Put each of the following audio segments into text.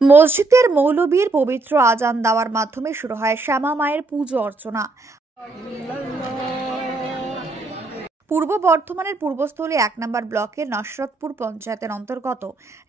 মসজিদের মৌলবীর পবিত্র আজান দেওয়ার মাধ্যমে শুরু হয় শ্যামা মায়ের পুজো অর্চনা। পূর্ব বর্ধমানের পূর্বস্থলী ১ নম্বর ব্লকের নসরতপুর পঞ্চায়েতের অন্তর্গত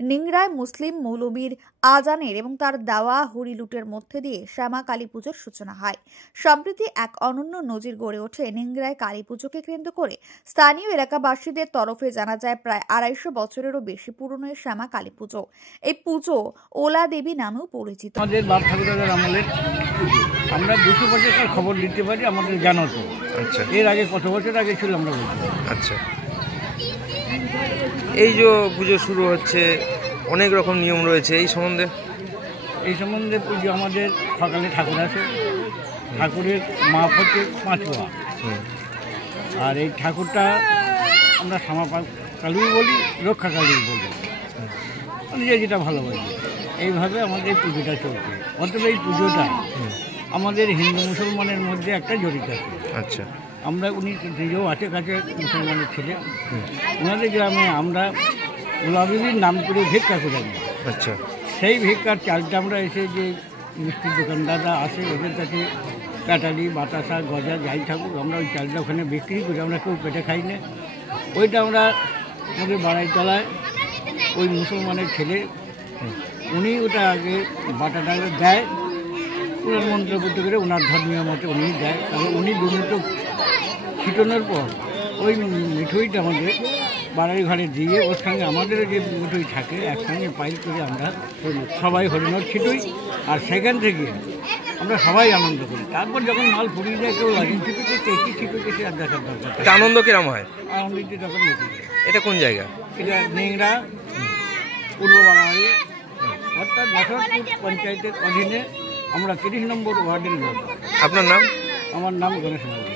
নিংড়ায় মুসলিম মৌলবীর আজানের এবং তার দেওয়া হরিলুটের মধ্যে দিয়ে শ্যামা কালী পুজোর সূচনা হয়। সম্প্রতি এক অনন্য নজির গড়ে ওঠে নিংড়ায় কালী পুজোকে কেন্দ্র করে। স্থানীয় এলাকাবাসীদের তরফে জানা যায় প্রায় ২৫০ বছরেরও বেশি পুরনো এই শ্যামা কালী পুজো। এই পুজো ওলা দেবী নামেও পরিচিত। আমাদের বাপ ঠাকুরদার আমলের পুজো, আমরা ২০০ বছরকার খবর দিতে পারি, আমাদের জানো তো। আচ্ছা, এর আগে কত বছর আগে ছিল আমরা বলতে। আচ্ছা, এই যে পুজো শুরু হচ্ছে, অনেক রকম নিয়ম রয়েছে এই সম্বন্ধে পুজো আমাদের সকালে ঠাকুর আসে, ঠাকুরের মাপ হচ্ছে ৫ পোয়া, আর এই ঠাকুরটা আমরা শ্যামা কালী বলি, রক্ষা কালী বলি, যে যেটা ভালোবাসি। এইভাবে আমাদের পুজোটা চলছে। অতএব এই পুজোটা আমাদের হিন্দু মুসলমানের মধ্যে একটা জড়িত আছে। আচ্ছা, আমরা উনি নিজেও আছে কাছে মুসলমানের ছেলে, ওনাদের গ্রামে আমরা গোলাবিবির নাম করে ভিক্ষা করে নিই। আচ্ছা, সেই ভিক্ষার চালটা আমরা এসে যে মিষ্টির দোকানদাররা আসে ওদের কাছে কাটালি, বাতাসা, গজা যাই থাকুক, আমরা ওই চালটা ওখানে বিক্রি করি। আমরা কেউ পেটে খাই না। ওইটা আমরা আমাদের বাড়াইতলায় ওই মুসলমানের ছেলে উনি ওটা আগে বাটাটা দেয়, ওনার মন্ত্র করতে করে ওনার ধর্মীয় মতে উনি দেয়। তারপর উনি দুমুটো ছিটানোর পর ওই মিঠুইটা আমাদের বাড়ির ঘরে দিয়ে ওর সঙ্গে আমাদের যে মিঠুই থাকে একসঙ্গে পাইল করে আমরা সবাই হরিণর ছিটুই, আর সেখান থেকে আমরা সবাই আনন্দ করি। তারপর যখন মাল ফুরিয়ে যায় কেউ লাগিয়ে ছিটুতে চেকি ছিটুতে সে আর দেখার দরকার। এটা আনন্দ কিরম হয়? আনন্দিত তখন মেটে যায়। এটা কোন জায়গা? এটা নিংড়া, পূর্ব বাড়াবাড়ি, অর্থাৎ নসরতপুর পঞ্চায়েতের অধীনে। আমরা ৩০ নম্বর ওয়ার্ডের লোক। আপনার নাম? আমার নাম গণেশ মাঝি।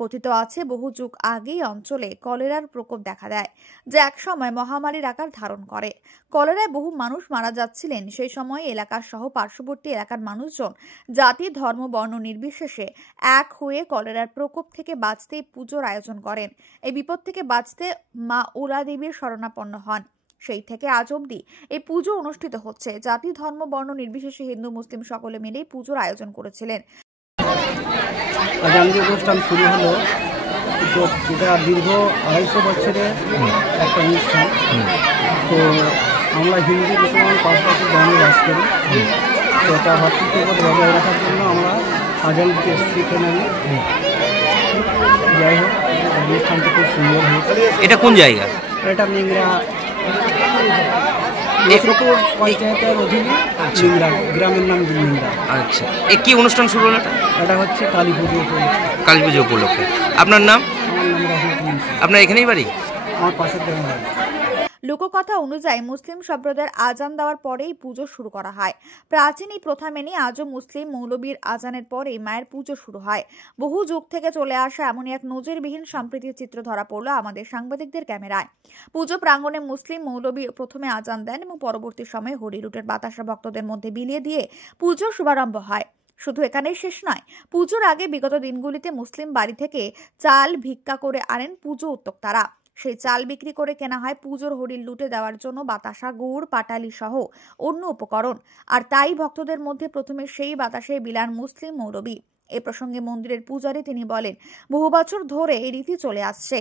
কথিত আছে বহু যুগ আগেই অঞ্চলে কলেরার প্রকোপ দেখা দেয়, যা একসময় মহামারীর আকার ধারণ করে। কলেরায় বহু মানুষ মারা যাচ্ছিলেন। সেই সময় এলাকার সহ পার্শ্ববর্তী এলাকার মানুষজন জাতি, ধর্ম, বর্ণ নির্বিশেষে এক হয়ে কলেরার প্রকোপ থেকে বাঁচতে পুজোর আয়োজন করেন। এই বিপদ থেকে বাঁচতে মা ওলা দেবীর শরণাপন্ন হন। সেই থেকে আজ অবধি এই পুজো অনুষ্ঠিত হচ্ছে। জাতি, ধর্ম, বর্ণ নির্বিশেষে হিন্দু মুসলিম সকলে মিলেই পুজোর আয়োজন করেছিলেন। আজান অনুষ্ঠান শুরু হলো, যেটা দীর্ঘ ২৫০ বছরের একটা অনুষ্ঠান। তো আমরা হিন্দু মুসলমান পাশাপাশি গ্রামে বাস করি। তো এটা ভাতৃত্ববোধ বজায় রাখার জন্য আমরা আজান দিতে এসেছি এখানে। যাই হোক, অনুষ্ঠানটি খুব সুন্দর হয়েছে। এটা কোন জায়গা? এটা নিংড়া নসরতপুর পঞ্চায়েতের অধীনে নিংড়া, গ্রামের নাম নিংড়া। আচ্ছা, এ কি অনুষ্ঠান শুরু হলো? এটা হচ্ছে কালী পুজো উপলক্ষে। কালী পুজো উপলক্ষে। আপনার নাম? আমার নাম রাহুল। আপনার এখানেই বাড়ি? আমার পাশের গ্রামে বাড়ি। লোককথা অনুযায়ী মুসলিম সম্প্রদায়ের আজান দেওয়ার পরেই পুজো শুরু করা হয়। প্রাচীন এই প্রথা মেনে আজও মুসলিম মৌলবীর আজানের পরেই মায়ের পুজো শুরু হয়। বহু যুগ থেকে চলে আসা এমনই এক নজিরবিহীন সম্প্রীতির চিত্র ধরা পড়ল আমাদের সাংবাদিকদের ক্যামেরায়। পুজো প্রাঙ্গণে মুসলিম মৌলবী প্রথমে আজান দেন এবং পরবর্তী সময়ে হরিলুটের বাতাসা ভক্তদের মধ্যে বিলিয়ে দিয়ে পুজোর শুভারম্ভ হয়। শুধু এখানেই শেষ নয়, পুজোর আগে বিগত দিনগুলিতে মুসলিম বাড়ি থেকে চাল ভিক্ষা করে আনেন পুজো উদ্যোক্তারা। সেই চাল বিক্রি করে কেনা হয় পুজোর হরিল লুটে দেওয়ার জন্য বাতাসা, গুড়, পাটালি সহ অন্য উপকরণ। আর তাই ভক্তদের মধ্যে প্রথমে সেই বাতাসে বিলান মুসলিম মৌলবী। এ প্রসঙ্গে মন্দিরের পূজারী তিনি বলেন, বহু বছর ধরে এই রীতি চলে আসছে,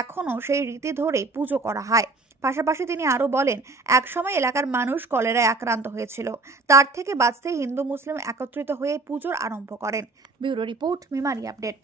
এখনো সেই রীতি ধরে পুজো করা হয়। পাশাপাশি তিনি আরো বলেন, একসময় এলাকার মানুষ কলেরায় আক্রান্ত হয়েছিল। তার থেকে বাঁচতে হিন্দু মুসলিম একত্রিত হয়ে পুজোর আরম্ভ করেন। Bureau report, Memari update.